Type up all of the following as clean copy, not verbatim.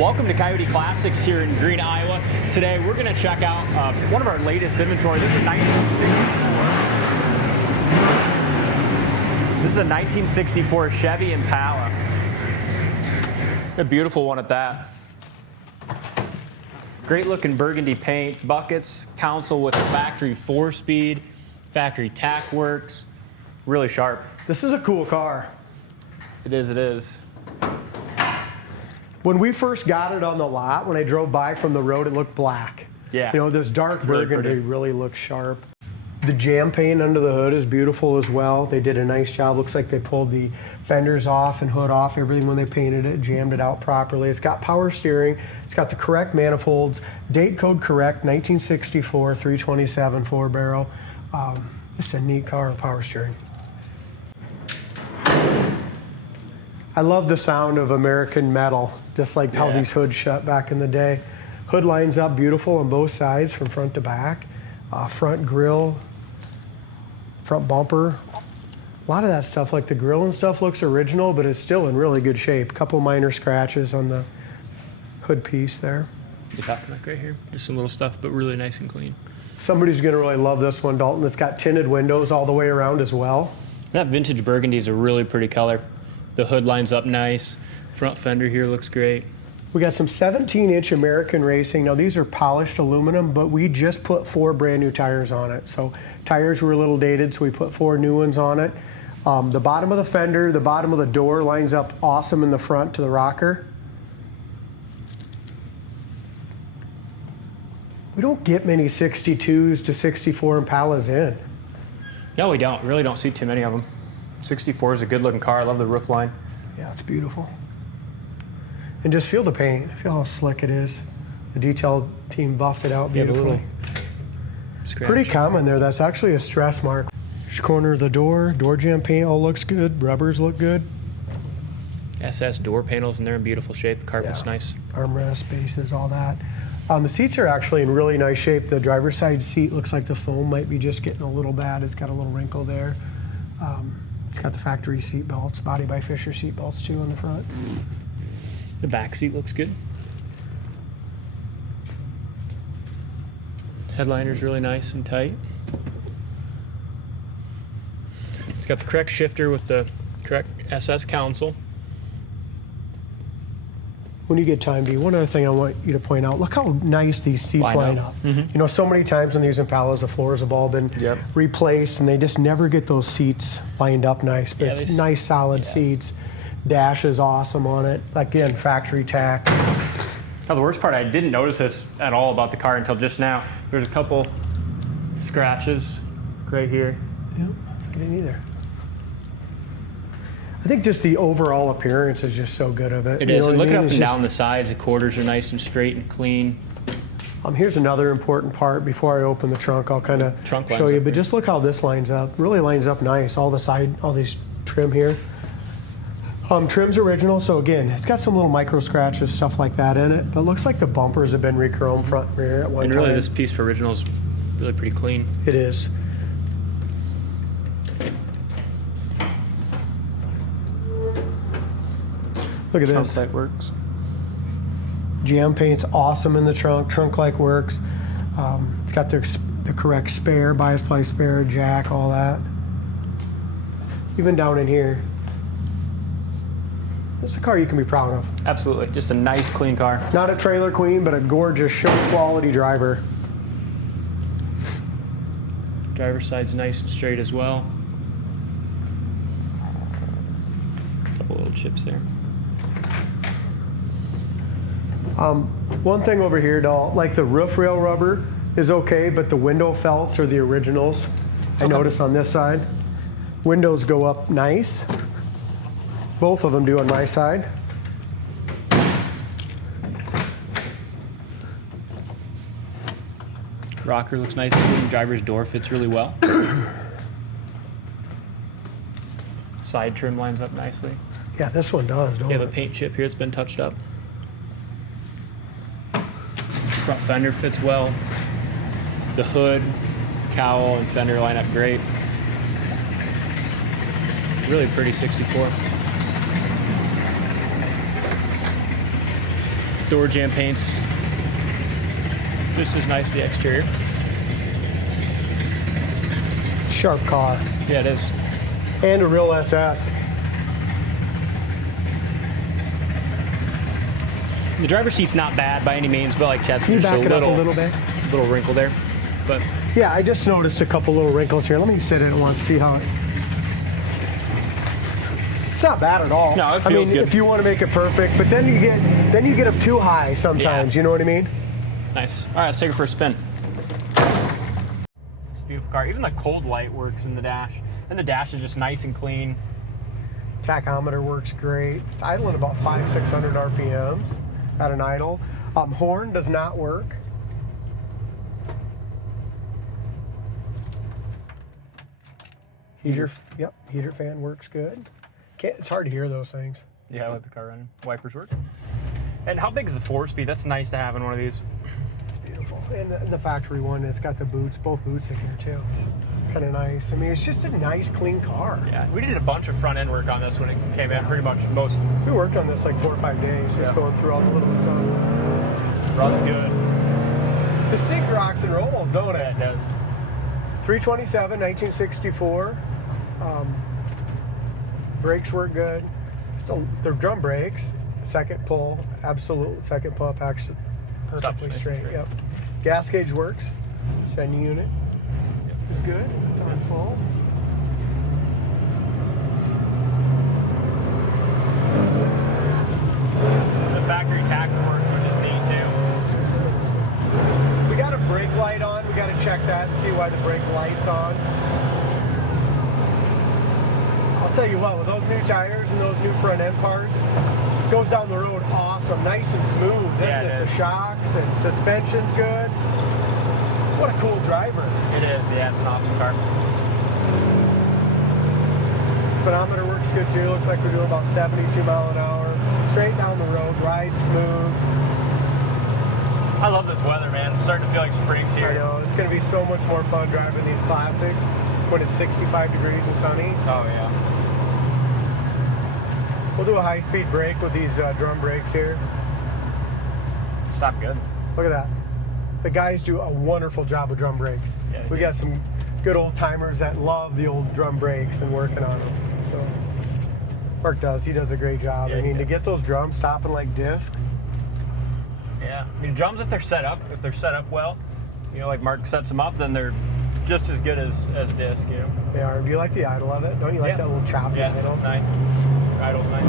Welcome to Coyote Classics here in Green, Iowa. Today we're going to check out one of our latest inventory. This is a 1964 Chevy Impala. A beautiful one at that. Great looking burgundy paint, buckets, console with a factory 4-speed, factory tack works, really sharp. This is a cool car. It is, it is. When we first got it on the lot, when I drove by from the road, it looked black. Yeah. You know, this dark burgundy pretty. really looks sharp. The jam paint under the hood is beautiful as well. They did a nice job. Looks like they pulled the fenders off and hood off, everything when they painted it, jammed it out properly. It's got power steering. It's got the correct manifolds, date code correct, 1964, 327 4-barrel. Just a neat car with power steering. I love the sound of American metal, just like how these hoods shut back in the day. Hood lines up beautiful on both sides from front to back. Front grille, front bumper. A lot of that stuff, like the grille and stuff, looks original, but it's still in really good shape. A couple minor scratches on the hood piece there. The top neck right here, just some little stuff, but really nice and clean. Somebody's gonna really love this one, Dalton. It's got tinted windows all the way around as well. That vintage burgundy is a really pretty color. The hood lines up nice. Front fender here looks great. We got some 17-inch American Racing. Now these are polished aluminum, but we just put 4 brand new tires on it. So tires were a little dated, so we put 4 new ones on it. The bottom of the fender, the bottom of the door lines up awesome in the front to the rocker. We don't get many 62s to 64 Impalas in. No, we don't. Really don't see too many of them. 64 is a good looking car. I love the roof line. Yeah, it's beautiful. And just feel the paint. Feel how slick it is. The detail team buffed it out beautifully. Pretty common there. That's actually a stress mark. Each corner of the door jamb paint all looks good. Rubbers look good. SS door panels in there in beautiful shape. The carpet's nice. Armrest, bases, all that. The seats are actually in really nice shape. The driver's side seat looks like the foam might be just getting a little bad. It's got a little wrinkle there. It's got the factory seat belts, Body by Fisher seat belts too on the front. The back seat looks good. Headliner's really nice and tight. It's got the correct shifter with the correct SS console. When you get time, D, one other thing I want you to point out, look how nice these seats line up. You know, so many times in these Impalas, the floors have all been replaced and they just never get those seats lined up nice. But it's nice, solid seats. Dash is awesome on it. Again, factory tack. Now, the worst part, I didn't notice this at all about the car until just now. There's a couple scratches right here. Yep, I didn't either. I think just the overall appearance is just so good of it. It is. And look up and down the sides. The quarters are nice and straight and clean. Here's another important part. Before I open the trunk, I'll kind of show you. But just look how this lines up. Really lines up nice. All these trim here. Trim's original, so again, it's got some little micro scratches, stuff like that in it. But it looks like the bumpers have been re-chromed front and rear at one time. And really, this piece for original is really pretty clean. It is. Look at this. Trunk light works. Jam paint's awesome in the trunk. Trunk light works. It's got the correct spare, bias ply spare, jack, all that. Even down in here. It's a car you can be proud of. Absolutely. Just a nice, clean car. Not a trailer queen, but a gorgeous, show quality driver. Driver's side's nice and straight as well. A couple little chips there. One thing over here, doll, like the roof rail rubber is okay, but the window felts are the originals. I noticed on this side. Windows go up nice. Both of them do on my side. Rocker looks nice. The driver's door fits really well. Side trim lines up nicely. Yeah, this one does, don't it? You have a paint chip here. It's been touched up. Front fender fits well. The hood, cowl, and fender line up great. Really pretty 64. door jamb paint's just as nice as the exterior. Sharp car. Yeah, it is. And a real SS. The driver's seat's not bad by any means, but like Chad said, Can you there's back it up a little bit? little wrinkle there. But Yeah, I just noticed a couple little wrinkles here. Let me sit in it once, see how it... It's not bad at all. No, it feels good. If you want to make it perfect, but then you get up too high sometimes. Yeah. You know what I mean? nice. All right, let's take it for a spin. It's a beautiful car. Even the cold light works in the dash, and the dash is just nice and clean. Tachometer works great. It's idling about 500-600 RPMs at an idle. Horn does not work. Heater fan works good. It's hard to hear those things. Yeah, I let the car run. Wipers work. And how big is the 4-speed? That's nice to have in one of these. It's beautiful. And the factory one, it's got the boots, both boots in here too. Kind of nice. I mean, it's just a nice, clean car. Yeah, we did a bunch of front end work on this when it came in. Pretty much most. We worked on this like 4 or 5 days, just going through all the little stuff. Runs good. The seat rocks and rolls, don't it? Yeah, it does. 327, 1964. Brakes work good. Still, they're drum brakes. Second pull, absolute second pump, actually perfectly Stops straight. straight. Yep. Gas gauge works. Sending unit is good. It's on full. The factory tach works, which is neat too. We got a brake light on. We got to check that and see why the brake light's on. I'll tell you what, with those new tires and those new front end parts, it goes down the road awesome, nice and smooth, isn't it? The shocks and suspension's good. What a cool driver. It is, yeah, it's an awesome car. Speedometer works good too. Looks like we're doing about 72 miles an hour. Straight down the road, rides smooth. I love this weather, man. It's starting to feel like spring's here. I know, it's going to be so much more fun driving these classics when it's 65 degrees and sunny. Oh, yeah. We'll do a high-speed brake with these drum brakes here. Stop good. Look at that. The guys do a wonderful job with drum brakes. Yeah, we got some good old timers that love the old drum brakes and working on them. So Mark does. He does a great job. Yeah, I mean, to does. get those drums stopping like disc. Yeah. I mean, drums, if they're set up well, you know, like Mark sets them up, then they're just as good as disc, you know. They are. Do you like the idle of it? Don't you like that little chop in the Yes, middle? it's nice. Idle's nice.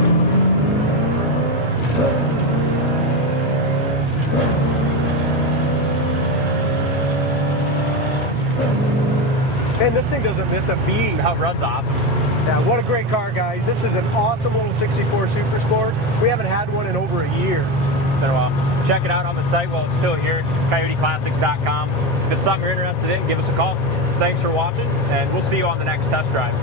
Man, this thing doesn't miss a beat. How it runs awesome. Yeah, what a great car, guys. This is an awesome little 64 Super Sport. We haven't had one in over a year. It's been a while. Check it out on the site while it's still here, coyoteclassics.com. If it's something you're interested in, give us a call. Thanks for watching, and we'll see you on the next test drive.